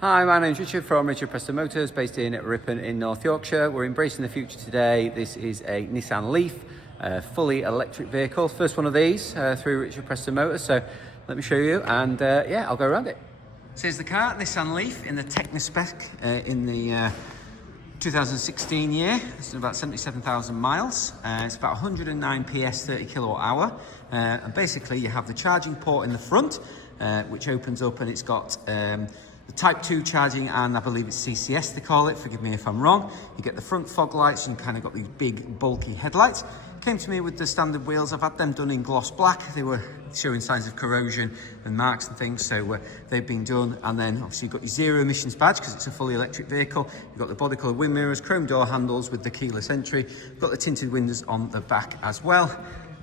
Hi, my name's Richard from Richard Preston Motors, based in Ripon in North Yorkshire. We're embracing the future today. This is a Nissan Leaf, fully electric vehicle. First one of these through Richard Preston Motors. So let me show you, and yeah, I'll go around it. So here's the car, Nissan Leaf in the Technospec in the 2016 year. It's about 77,000 miles. It's about 109 PS, 30 kilowatt hour. And basically you have the charging port in the front, which opens up, and it's got the Type 2 charging, and I believe it's CCS they call it, forgive me if I'm wrong. You get the front fog lights, and you kind of got these big bulky headlights. Came to me with the standard wheels. I've had them done in gloss black. They were showing signs of corrosion and marks and things, so they've been done. And then obviously you've got your zero emissions badge because it's a fully electric vehicle. You've got the body colour wind mirrors, chrome door handles with the keyless entry. You've got the tinted windows on the back as well.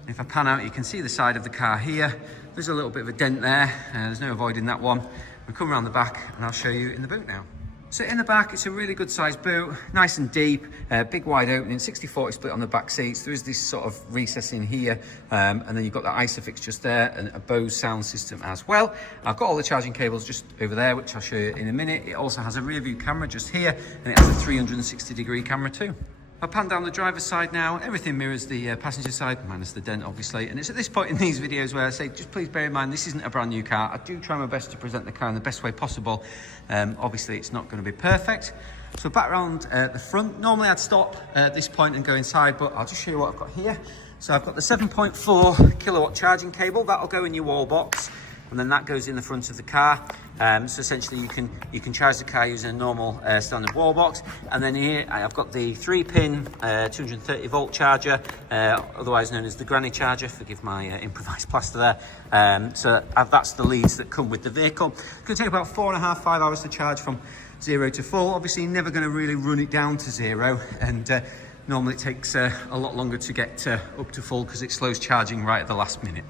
If I pan out, you can see the side of the car here. There's a little bit of a dent there. There's no avoiding that one. We come around the back and I'll show you in the boot now. So in the back, it's a really good sized boot, nice and deep, big wide opening, 60/40 split on the back seats. There is this sort of recess in here, and then you've got the ISOFIX just there and a Bose sound system as well. I've got all the charging cables just over there, which I'll show you in a minute. It also has a rear view camera just here, and it has a 360-degree camera too. I pan down the driver's side now. Everything mirrors the passenger side, minus the dent, obviously. And it's at this point in these videos where I say, just please bear in mind, this isn't a brand new car. I do try my best to present the car in the best way possible. Obviously, it's not going to be perfect. So back around the front. Normally, I'd stop at this point and go inside, but I'll just show you what I've got here. So I've got the 7.4 kilowatt charging cable. That'll go in your wall box, and then that goes in the front of the car. So essentially you can charge the car using a normal standard wall box. And then here I've got the 3-pin 230 volt charger, otherwise known as the granny charger, forgive my improvised plaster there. So that's the leads that come with the vehicle. It's going to take about 4.5–5 hours to charge from 0 to full. Obviously you're never going to really run it down to 0, and normally it takes a lot longer to get up to full because it slows charging right at the last minute.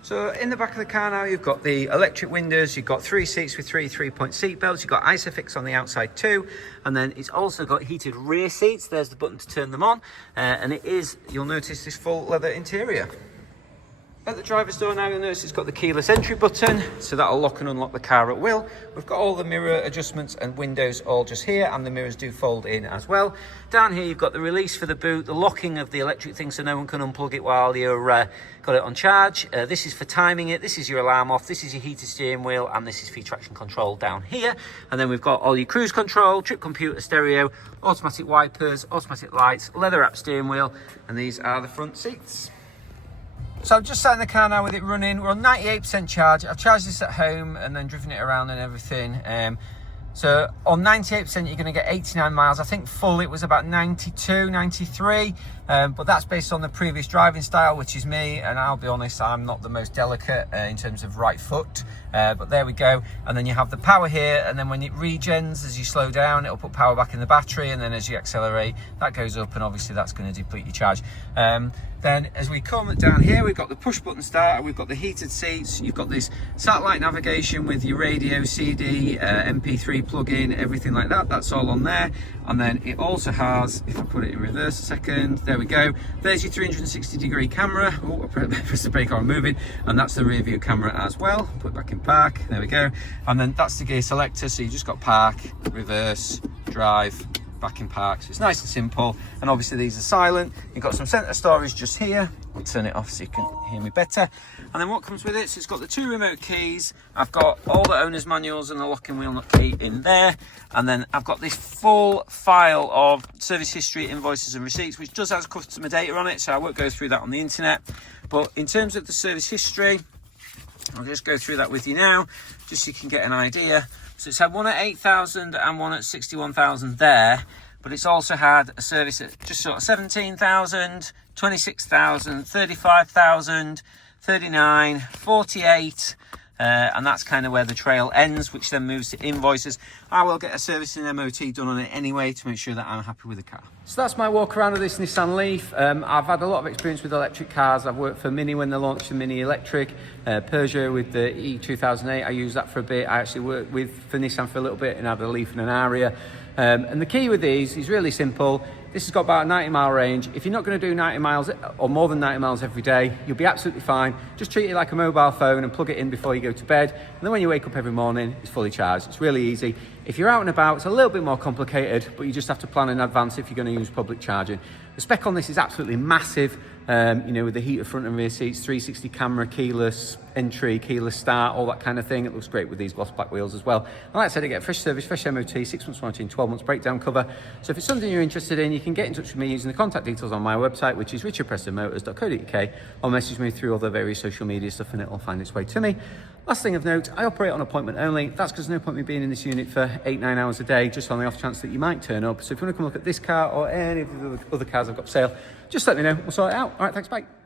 So in the back of the car now, you've got the electric windows, you've got 3 seats with 3 seat belts, you've got ISOFIX on the outside too, and then it's also got heated rear seats. There's the button to turn them on, and it is, you'll notice, this full leather interior. At the driver's door now, you'll notice it's got the keyless entry button, so that'll lock and unlock the car at will. We've got all the mirror adjustments and windows all just here, and the mirrors do fold in as well. Down here, you've got the release for the boot, the locking of the electric thing so no one can unplug it while you're got it on charge. This is for timing it, this is your alarm off, this is your heated steering wheel, and this is for your traction control down here. And then we've got all your cruise control, trip computer, stereo, automatic wipers, automatic lights, leather wrap steering wheel, and these are the front seats. So I've just sat in the car now with it running. We're on 98% charge. I've charged this at home and then driven it around and everything. So on 98%, you're going to get 89 miles. I think full it was about 92, 93. But that's based on the previous driving style, which is me. And I'll be honest, I'm not the most delicate in terms of right foot. But there we go. And then you have the power here. And then when it regens, as you slow down, it'll put power back in the battery. And then as you accelerate, that goes up. And obviously that's going to deplete your charge. Then as we come down here, we've got the push button starter, we've got the heated seats, you've got this satellite navigation with your radio, CD, MP3 plug-in, everything like that. That's all on there. And then it also has, if I put it in reverse a second, there we go. There's your 360-degree camera. Oh, I press the brake on moving. And that's the rear view camera as well. Put it back in park. There we go. And then that's the gear selector. So you just got park, reverse, drive, back in park. So it's nice and simple, and obviously these are silent. You've got some center storage just here. I'll turn it off so you can hear me better. And then what comes with it, so it's got the 2 remote keys. I've got all the owner's manuals and the locking wheel nut key in there, and then I've got this full file of service history, invoices and receipts, which does have customer data on it, so I won't go through that on the internet. But in terms of the service history, I'll just go through that with you now, just so you can get an idea. So it's had one at 8,000 and one at 61,000 there, but it's also had a service at just sort of 17,000, 26,000, 35,000, 39, 48, and that's kind of where the trail ends, which then moves to invoices. I will get a service and MOT done on it anyway to make sure that I'm happy with the car. So that's my walk around of this Nissan Leaf. I've had a lot of experience with electric cars. I've worked for Mini when they launched the Mini Electric, Peugeot with the E2008. I used that for a bit. I actually worked for Nissan for a little bit and had a Leaf and an Aria. And the key with these is really simple. This has got about a 90-mile range. If you're not going to do 90 miles or more than 90 miles every day, you'll be absolutely fine. Just treat it like a mobile phone and plug it in before you go to bed. And then when you wake up every morning, it's fully charged. It's really easy. If you're out and about, it's a little bit more complicated, but you just have to plan in advance if you're going to use public charging. The spec on this is absolutely massive. You know, with the heated front and rear seats, 360 camera, keyless entry, keyless start, all that kind of thing. It looks great with these gloss black wheels as well. And like I said, I get a fresh service, fresh MOT, 6 months warranty and 12 months breakdown cover. So if it's something you're interested in, you can get in touch with me using the contact details on my website, which is richardprestonmotors.co.uk, or message me through all the various social media stuff and it'll find its way to me. Last thing of note, I operate on appointment only. That's because there's no point me being in this unit for 8-9 hours a day, just on the off chance that you might turn up. So if you want to come look at this car or any of the other cars I've got for sale, just let me know. We'll sort it out. All right, thanks, bye.